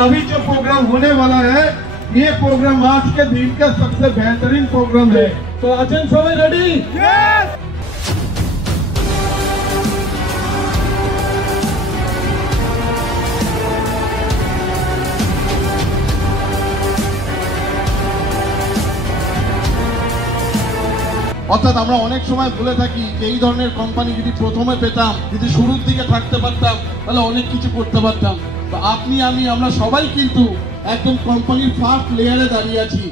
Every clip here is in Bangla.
अभी जो प्रोग्राम होने वाला है ये प्रोग्राम आज के दिन का सबसे बेहतरीन प्रोग्राम है। तो आचन सबाई रेडी? यस। অর্থাৎ আমরা অনেক সময় বলে থাকি যে এই ধরনের কোম্পানি যদি প্রথমে পেতাম, যদি শুরুর দিকে থাকতে পারতাম তাহলে অনেক কিছু করতে পারতাম। তো আপনি আমরা সবাই কিন্তু একদম কোম্পানির ফার্স্ট লেয়ারে দাঁড়িয়ে আছি।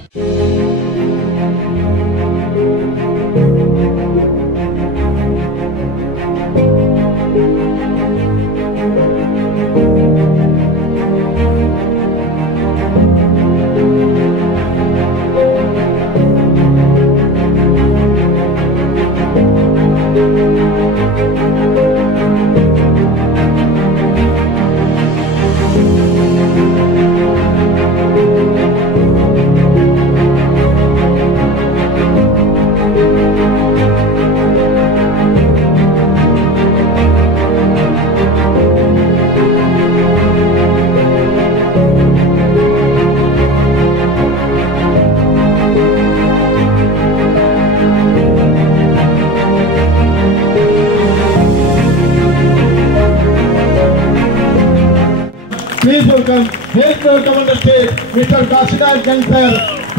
Please welcome, here's welcome on the stage, Mr. Kasinath Jain sir,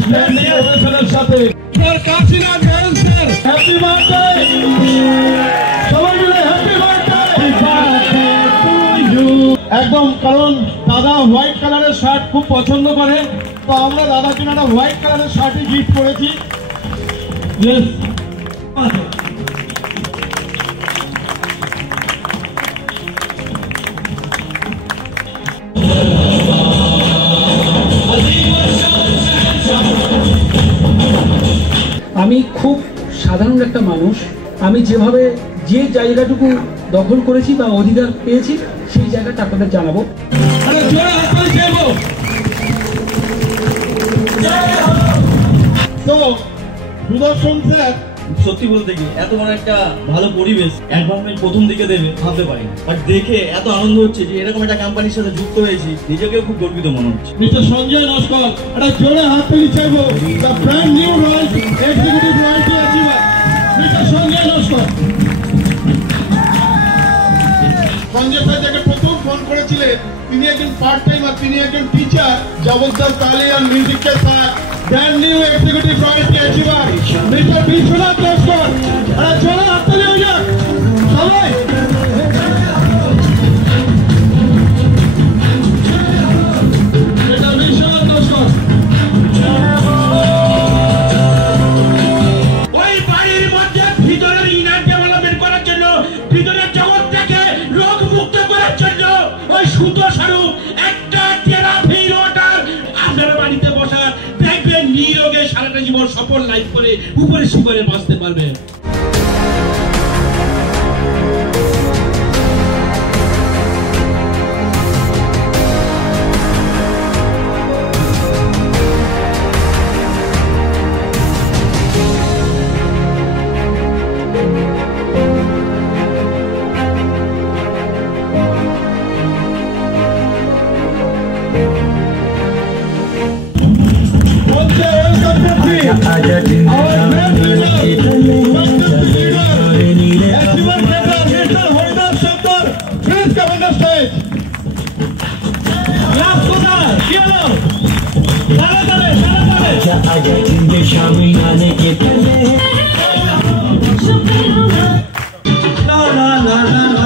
standing ovation সাথে। Mr. Kasinath Jain sir, happy birthday! সবাই মিলে happy birthday! Happy birthday to you! একদম কারণ দাদা হোয়াইট কালারের শার্ট খুব পছন্দ করে, তো আমরা দাদাকে একটা হোয়াইট কালারের শার্টই গিফট করেছি। Yes. আমি খুব সাধারণ একটা মানুষ, আমি যেভাবে যে জায়গাটুকু দখল করেছি বা অধিকার পেয়েছি সেই জায়গাটা আপনাদের জানাবো। তো সুদর্শন স্যার, সত্যি বলতে কি এত বড় একটা ভালো পরিবেশ এনভায়রনমেন্ট প্রথম দিকে দেবে ভাবতে পারি, বাট দেখে এত আনন্দ হচ্ছে যে এরকম একটা কোম্পানির সাথে যুক্ত হয়েছি, নিজেকেও খুব গর্বিত মনে হচ্ছে। মিস্টার সঞ্জয় নস্কর, একটা জোরে হাততালি চাইবো। The brand new royal executive royalty achiever mister Sanjay Naskar. Sanjay sir যাকে প্রথম ফোন করেছিলেন তিনি একজন পার্ট টাইমার, তিনি একজন টিচার। জবরদস্ত তালি আর মিউজিককে সাথ brand new executive royalty achiever mister Biswanath Naskar. একটা জোরে হাততালি হয়ে যাক সবাই। সারাটা জীবন সফল লাইফ করে উপরে সুপারে বাঁচতে পারবে। La la la la la